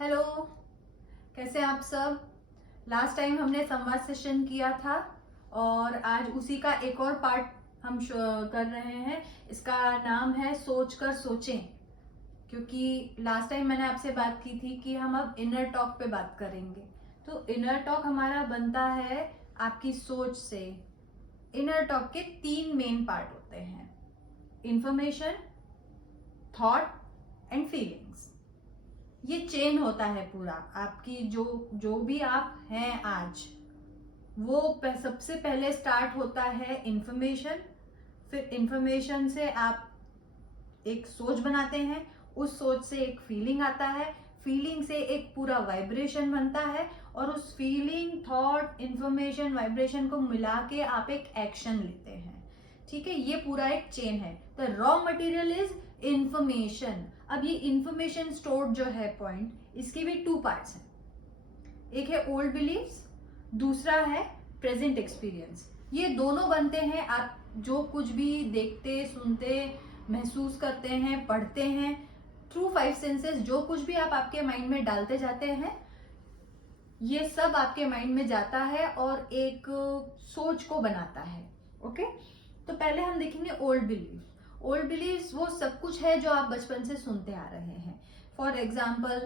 Hello, कैसे हैं आप सब। लास्ट टाइम हमने संवाद सेशन किया था और आज उसी का एक और पार्ट हम कर रहे हैं। इसका नाम है सोच कर सोचें, क्योंकि लास्ट टाइम मैंने आपसे बात की थी कि हम अब इनर टॉक पे बात करेंगे। तो इनर टॉक हमारा बनता है आपकी सोच से। इनर टॉक के 3 मेन पार्ट होते हैं: इंफॉर्मेशन, थॉट एंड फीलिंग्स। ये चेन होता है पूरा आपकी जो जो भी आप हैं आज, वो सबसे पहले स्टार्ट होता है इंफॉर्मेशन। फिर इंफॉर्मेशन से आप एक सोच बनाते हैं, उस सोच से एक फीलिंग आता है, फीलिंग से एक पूरा वाइब्रेशन बनता है और उस फीलिंग, थॉट, इंफॉर्मेशन, वाइब्रेशन को मिला के आप एक एक्शन लेते हैं। ठीक है, ये पूरा एक चेन है। The raw material is information. अब ये इंफॉर्मेशन स्टोर्ड जो है पॉइंट, इसके भी 2 पार्ट्स हैं। एक है ओल्ड बिलीव्स, दूसरा है प्रेजेंट एक्सपीरियंस। ये दोनों बनते हैं आप जो कुछ भी देखते, सुनते, महसूस करते हैं, पढ़ते हैं, थ्रू 5 सेंसेस जो कुछ भी आप आपके माइंड में डालते जाते हैं, ये सब आपके माइंड में जाता है और एक सोच को बनाता है। ओके, तो पहले हम देखेंगे ओल्ड बिलीव्स। ओल्ड बिलीव्स वो सब कुछ है जो आप बचपन से सुनते आ रहे हैं। फॉर एग्जाम्पल,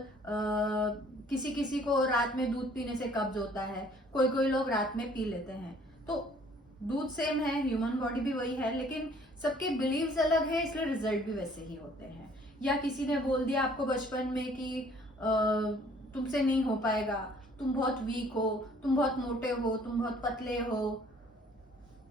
किसी किसी को रात में दूध पीने से कब्ज होता है, कोई कोई लोग रात में पी लेते हैं। तो दूध सेम है, ह्यूमन बॉडी भी वही है, लेकिन सबके बिलीव्स अलग है, इसलिए रिजल्ट भी वैसे ही होते हैं। या किसी ने बोल दिया आपको बचपन में कि तुमसे नहीं हो पाएगा, तुम बहुत वीक हो, तुम बहुत मोटे हो, तुम बहुत पतले हो।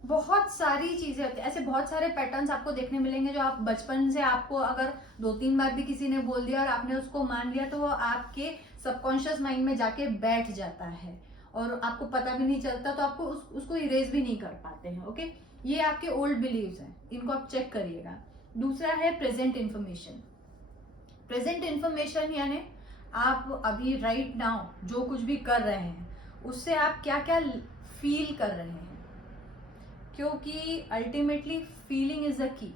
बहुत सारी चीजें होती है, ऐसे बहुत सारे पैटर्न्स आपको देखने मिलेंगे जो आप बचपन से, आपको अगर 2-3 बार भी किसी ने बोल दिया और आपने उसको मान लिया तो वो आपके सबकॉन्शियस माइंड में जाके बैठ जाता है और आपको पता भी नहीं चलता, तो आपको उसको इरेज भी नहीं कर पाते हैं। ओके, ये आपके ओल्ड बिलीव्स हैं, इनको आप चेक करिएगा। दूसरा है प्रेजेंट इंफॉर्मेशन। प्रेजेंट इंफॉर्मेशन यानी आप अभी राइट नाउ जो कुछ भी कर रहे हैं उससे आप क्या क्या फील कर रहे हैं, क्योंकि ultimately feeling is the key.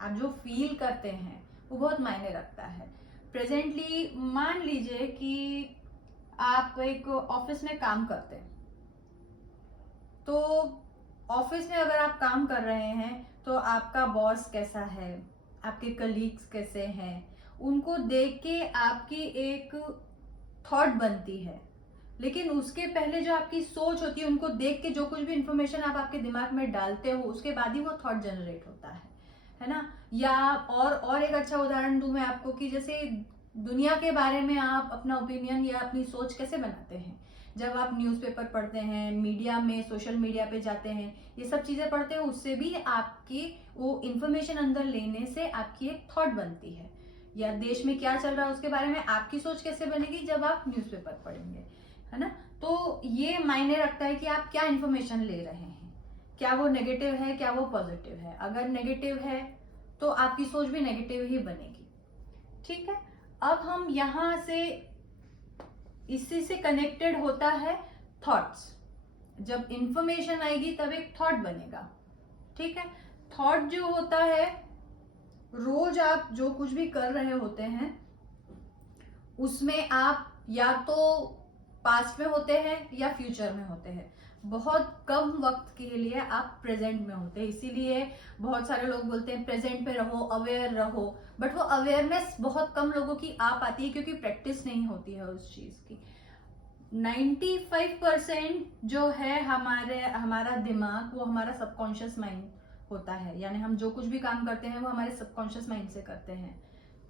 आप जो फील करते हैं वो बहुत मायने रखता है। प्रेजेंटली मान लीजिए कि आप एक ऑफिस में काम करते हैं, तो ऑफिस में अगर आप काम कर रहे हैं तो आपका बॉस कैसा है, आपके कलीग्स कैसे हैं, उनको देख के आपकी एक थॉट बनती है। लेकिन उसके पहले जो आपकी सोच होती है, उनको देख के जो कुछ भी इंफॉर्मेशन आप आपके दिमाग में डालते हो, उसके बाद ही वो थॉट जनरेट होता है ना। या और एक अच्छा उदाहरण दूं मैं आपको कि जैसे दुनिया के बारे में आप अपना ओपिनियन या अपनी सोच कैसे बनाते हैं। जब आप न्यूज़पेपर पढ़ते हैं, मीडिया में, सोशल मीडिया पे जाते हैं, ये सब चीजें पढ़ते हैं, उससे भी आपकी वो इंफॉर्मेशन अंदर लेने से आपकी एक थॉट बनती है। या देश में क्या चल रहा है उसके बारे में आपकी सोच कैसे बनेगी जब आप न्यूज़पेपर पढ़ेंगे, है ना। तो ये मायने रखता है कि आप क्या इंफॉर्मेशन ले रहे हैं, क्या वो नेगेटिव है, क्या वो पॉजिटिव है। अगर नेगेटिव है तो आपकी सोच भी नेगेटिव ही बनेगी। ठीक है, अब हम यहां से इसी से कनेक्टेड होता है थॉट्स। जब इंफॉर्मेशन आएगी तब एक थॉट बनेगा। ठीक है, थॉट जो होता है, रोज आप जो कुछ भी कर रहे होते हैं उसमें आप या तो पास्ट में होते हैं या फ्यूचर में होते हैं। बहुत कम वक्त के लिए आप प्रेजेंट में होते हैं, इसीलिए बहुत सारे लोग बोलते हैं प्रेजेंट में रहो, अवेयर रहो। बट वो अवेयरनेस बहुत कम लोगों की आ पाती है क्योंकि प्रैक्टिस नहीं होती है उस चीज की। 95% जो है हमारा दिमाग, वो हमारा सबकॉन्शियस माइंड होता है। यानी हम जो कुछ भी काम करते हैं वो हमारे सबकॉन्शियस माइंड से करते हैं।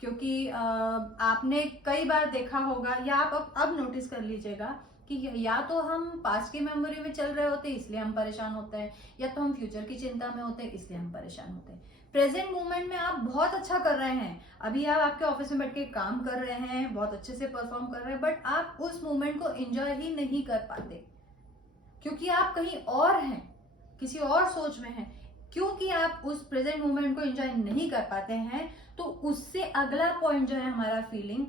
क्योंकि आपने कई बार देखा होगा, या आप अब नोटिस कर लीजिएगा कि या तो हम पास्ट की मेमोरी में चल रहे होते हैं इसलिए हम परेशान होते हैं, या तो हम फ्यूचर की चिंता में होते हैं इसलिए हम परेशान होते हैं। प्रेजेंट मोमेंट में आप बहुत अच्छा कर रहे हैं, अभी आप आपके ऑफिस में बैठ के काम कर रहे हैं, बहुत अच्छे से परफॉर्म कर रहे हैं, बट आप उस मोमेंट को एंजॉय ही नहीं कर पाते क्योंकि आप कहीं और हैं, किसी और सोच में हैं। क्योंकि आप उस प्रेजेंट मोमेंट को एंजॉय नहीं कर पाते हैं तो उससे अगला पॉइंट जो है हमारा फीलिंग,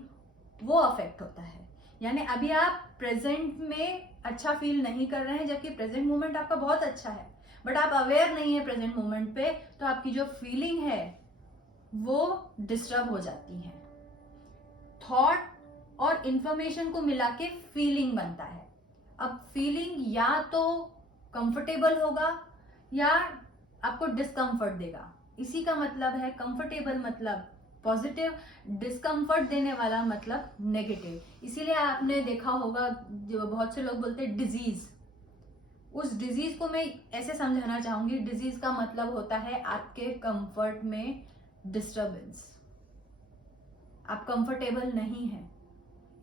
वो अफेक्ट होता है। यानी अभी आप प्रेजेंट में अच्छा फील नहीं कर रहे हैं जबकि प्रेजेंट मोमेंट आपका बहुत अच्छा है, बट आप अवेयर नहीं है प्रेजेंट मोमेंट पे, तो आपकी जो फीलिंग है वो डिस्टर्ब हो जाती है। थॉट और इंफॉर्मेशन को मिला के फीलिंग बनता है। अब फीलिंग या तो कंफर्टेबल होगा या आपको डिस्कम्फर्ट देगा। इसी का मतलब है कंफर्टेबल मतलब पॉजिटिव, डिस्कम्फर्ट देने वाला मतलब नेगेटिव। इसीलिए आपने देखा होगा जो बहुत से लोग बोलते हैं डिजीज, उस डिजीज को मैं ऐसे समझाना चाहूंगी, डिजीज का मतलब होता है आपके कंफर्ट में डिस्टरबेंस, आप कंफर्टेबल नहीं हैं।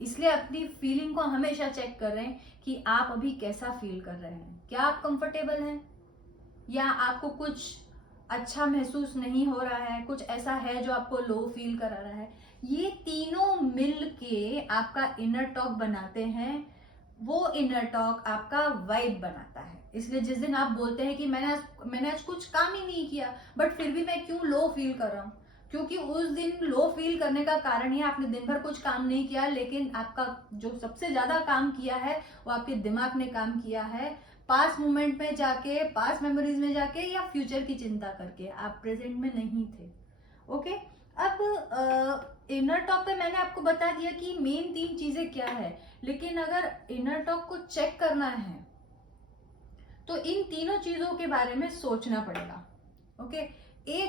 इसलिए अपनी फीलिंग को हमेशा चेक कर रहे हैं कि आप अभी कैसा फील कर रहे हैं। क्या आप कंफर्टेबल हैं या आपको कुछ अच्छा महसूस नहीं हो रहा है, कुछ ऐसा है जो आपको लो फील करा रहा है। ये तीनों मिल के आपका इनर टॉक बनाते हैं। वो इनर टॉक आपका वाइब बनाता है। इसलिए जिस दिन आप बोलते हैं कि मैंने आज कुछ काम ही नहीं किया बट फिर भी मैं क्यों लो फील कर रहा हूँ, क्योंकि उस दिन लो फील करने का कारण ही आपने दिन भर कुछ काम नहीं किया, लेकिन आपका जो सबसे ज्यादा काम किया है वो आपके दिमाग ने काम किया है, पास्ट मोमेंट में जाके, पास्ट मेमोरीज में जाके या फ्यूचर की चिंता करके। आप प्रेजेंट में नहीं थे। ओके, अब इनर टॉक पे मैंने आपको बता दिया कि मेन 3 चीजें क्या है, लेकिन अगर इनर टॉक को चेक करना है तो इन तीनों चीजों के बारे में सोचना पड़ेगा। ओके,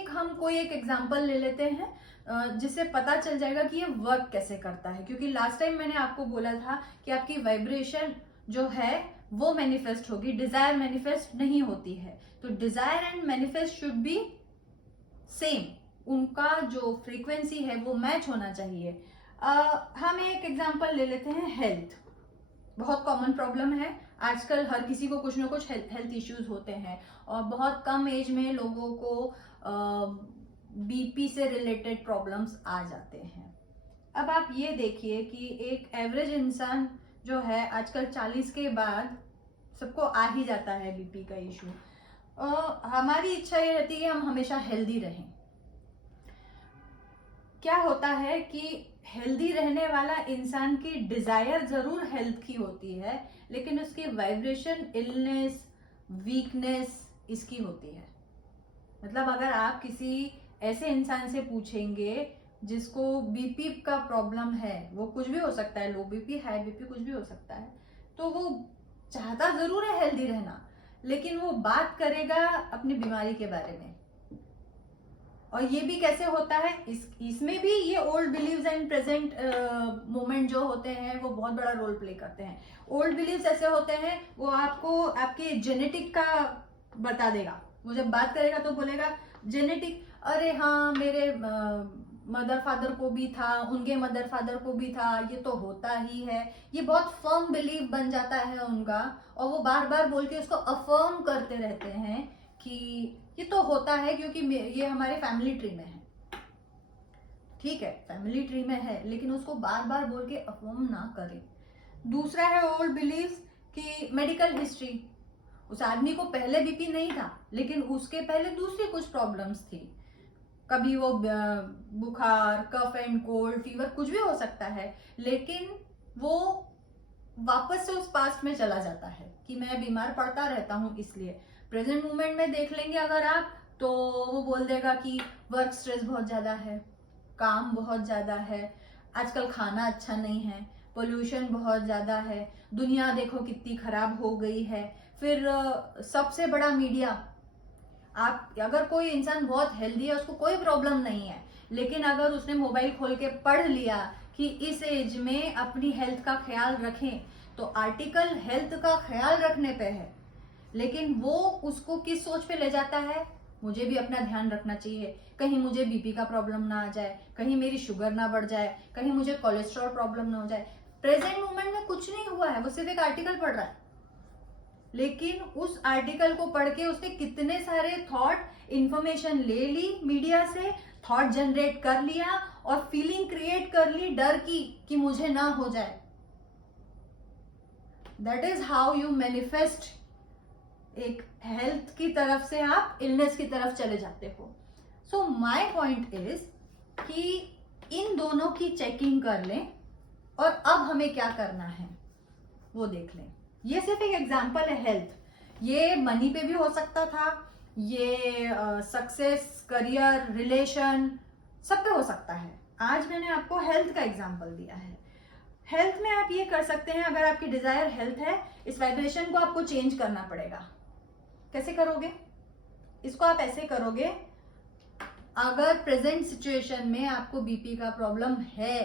हम कोई एक एग्जांपल ले लेते हैं जिससे पता चल जाएगा कि ये वर्क कैसे करता है। क्योंकि लास्ट टाइम मैंने आपको बोला था कि आपकी वाइब्रेशन जो है वो मैनिफेस्ट होगी, डिजायर मैनिफेस्ट नहीं होती है। तो desire and manifest should be same, उनका जो फ्रीक्वेंसी है वो मैच होना चाहिए। हम एक एग्जांपल ले लेते हैं हेल्थ। बहुत कॉमन प्रॉब्लम है आजकल, हर किसी को कुछ ना कुछ हेल्थ इश्यूज होते हैं और बहुत कम एज में लोगों को बीपी से रिलेटेड प्रॉब्लम्स आ जाते हैं। अब आप ये देखिए कि एक एवरेज इंसान जो है आजकल 40 के बाद सबको आ ही जाता है बीपी का इशू। हमारी इच्छा ये रहती है कि हम हमेशा हेल्दी रहें। क्या होता है कि हेल्दी रहने वाला इंसान की डिजायर जरूर हेल्थ की होती है, लेकिन उसकी वाइब्रेशन इलनेस, वीकनेस इसकी होती है। मतलब अगर आप किसी ऐसे इंसान से पूछेंगे जिसको बीपी का प्रॉब्लम है, वो कुछ भी हो सकता है, लो बीपी, हाई बीपी, कुछ भी हो सकता है, तो वो चाहता जरूर है हेल्दी रहना, लेकिन वो बात करेगा अपनी बीमारी के बारे में। और ये भी कैसे होता है, इसमें भी ये old beliefs and present moment जो होते हैं वो बहुत बड़ा रोल प्ले करते हैं। ओल्ड बिलीव्स ऐसे होते हैं, वो आपको आपके जेनेटिक का बता देगा। वो जब बात करेगा तो बोलेगा जेनेटिक, अरे हाँ मेरे मदर फादर को भी था, उनके मदर फादर को भी था, ये तो होता ही है। ये बहुत फर्म बिलीव बन जाता है उनका, और वो बार बार बोल के उसको अफर्म करते रहते हैं कि ये तो होता है क्योंकि ये हमारे फैमिली ट्री में है। ठीक है, फैमिली ट्री में है, लेकिन उसको बार बार बोल के अफर्म ना करें। दूसरा है ओल्ड बिलीव्स कि मेडिकल हिस्ट्री, उस आदमी को पहले बीपी नहीं था, लेकिन उसके पहले दूसरी कुछ प्रॉब्लम्स थी। कभी वो बुखार, कफ एंड कोल्ड, फीवर, कुछ भी हो सकता है, लेकिन वो वापस से उस पास्ट में चला जाता है कि मैं बीमार पड़ता रहता हूं। इसलिए प्रेजेंट मोमेंट में देख लेंगे अगर आप, तो वो बोल देगा कि वर्क स्ट्रेस बहुत ज्यादा है, काम बहुत ज्यादा है, आजकल खाना अच्छा नहीं है, पोल्यूशन बहुत ज्यादा है, दुनिया देखो कितनी खराब हो गई है। फिर सबसे बड़ा मीडिया। आप अगर कोई इंसान बहुत हेल्दी है, उसको कोई प्रॉब्लम नहीं है, लेकिन अगर उसने मोबाइल खोल के पढ़ लिया कि इस एज में अपनी हेल्थ का ख्याल रखें, तो आर्टिकल हेल्थ का ख्याल रखने पे है, लेकिन वो उसको किस सोच पे ले जाता है, मुझे भी अपना ध्यान रखना चाहिए, कहीं मुझे बीपी का प्रॉब्लम ना आ जाए, कहीं मेरी शुगर ना बढ़ जाए, कहीं मुझे कोलेस्ट्रॉल प्रॉब्लम ना हो जाए। प्रेजेंट मोमेंट में कुछ नहीं हुआ है, वो सिर्फ एक आर्टिकल पढ़ रहा है, लेकिन उस आर्टिकल को पढ़ के उसने कितने सारे थॉट, इंफॉर्मेशन ले ली मीडिया से, थॉट जनरेट कर लिया और फीलिंग क्रिएट कर ली डर की कि मुझे ना हो जाए। That is how you manifest. एक हेल्थ की तरफ से आप इलनेस की तरफ चले जाते हो। सो माय पॉइंट इज कि इन दोनों की चेकिंग कर लें और अब हमें क्या करना है वो देख लें। ये सिर्फ एक एग्जांपल है हेल्थ, ये मनी पे भी हो सकता था, ये सक्सेस, करियर, रिलेशन, सब पे हो सकता है। आज मैंने आपको हेल्थ का एग्जांपल दिया है। हेल्थ में आप ये कर सकते हैं, अगर आपकी डिजायर हेल्थ है, इस वाइब्रेशन को आपको चेंज करना पड़ेगा। कैसे करोगे इसको? आप ऐसे करोगे, अगर प्रेजेंट सिचुएशन में आपको बीपी का प्रॉब्लम है,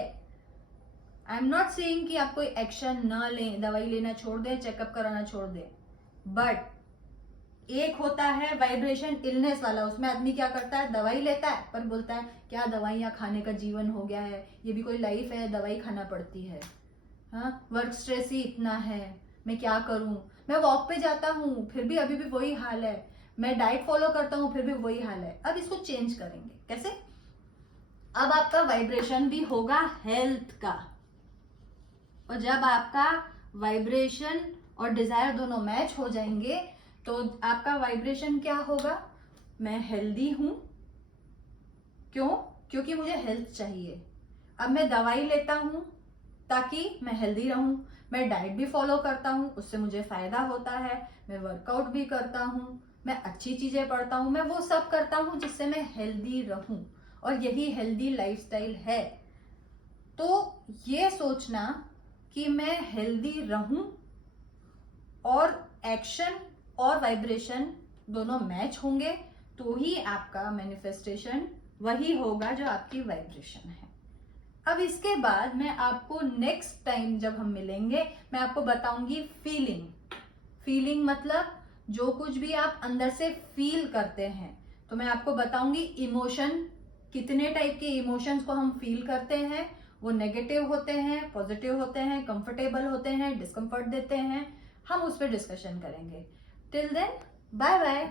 आई एम नॉट सेइंग कि आप कोई एक्शन ना लें, दवाई लेना छोड़ दें, चेकअप कराना छोड़ दें, बट एक होता है वाइब्रेशन इलनेस वाला, उसमें आदमी क्या करता है, दवाई लेता है पर बोलता है क्या दवाइयां खाने का जीवन हो गया है, ये भी कोई लाइफ है, दवाई खाना पड़ती है। हाँ, वर्क स्ट्रेस ही इतना है, मैं क्या करूं, मैं वॉक पे जाता हूं फिर भी अभी भी वही हाल है, मैं डाइट फॉलो करता हूं फिर भी वही हाल है। अब इसको चेंज करेंगे। कैसे? अब आपका वाइब्रेशन भी होगा हेल्थ का, और जब आपका वाइब्रेशन और डिजायर दोनों मैच हो जाएंगे तो आपका वाइब्रेशन क्या होगा, मैं हेल्दी हूं। क्यों? क्योंकि मुझे हेल्थ चाहिए। अब मैं दवाई लेता हूं ताकि मैं हेल्दी रहूं, मैं डाइट भी फॉलो करता हूं, उससे मुझे फायदा होता है, मैं वर्कआउट भी करता हूं, मैं अच्छी चीजें पढ़ता हूं, मैं वो सब करता हूं जिससे मैं हेल्दी रहूं, और यही हेल्दी लाइफस्टाइल है। तो ये सोचना कि मैं हेल्दी रहूं और एक्शन और वाइब्रेशन दोनों मैच होंगे तो ही आपका मैनिफेस्टेशन वही होगा जो आपकी वाइब्रेशन है। अब इसके बाद मैं आपको नेक्स्ट टाइम जब हम मिलेंगे मैं आपको बताऊंगी फीलिंग मतलब जो कुछ भी आप अंदर से फील करते हैं। तो मैं आपको बताऊंगी इमोशन, कितने टाइप के इमोशंस को हम फील करते हैं, वो नेगेटिव होते हैं, पॉजिटिव होते हैं, कंफर्टेबल होते हैं, डिस्कंफर्ट देते हैं, हम उस पर डिस्कशन करेंगे। Till then, bye bye.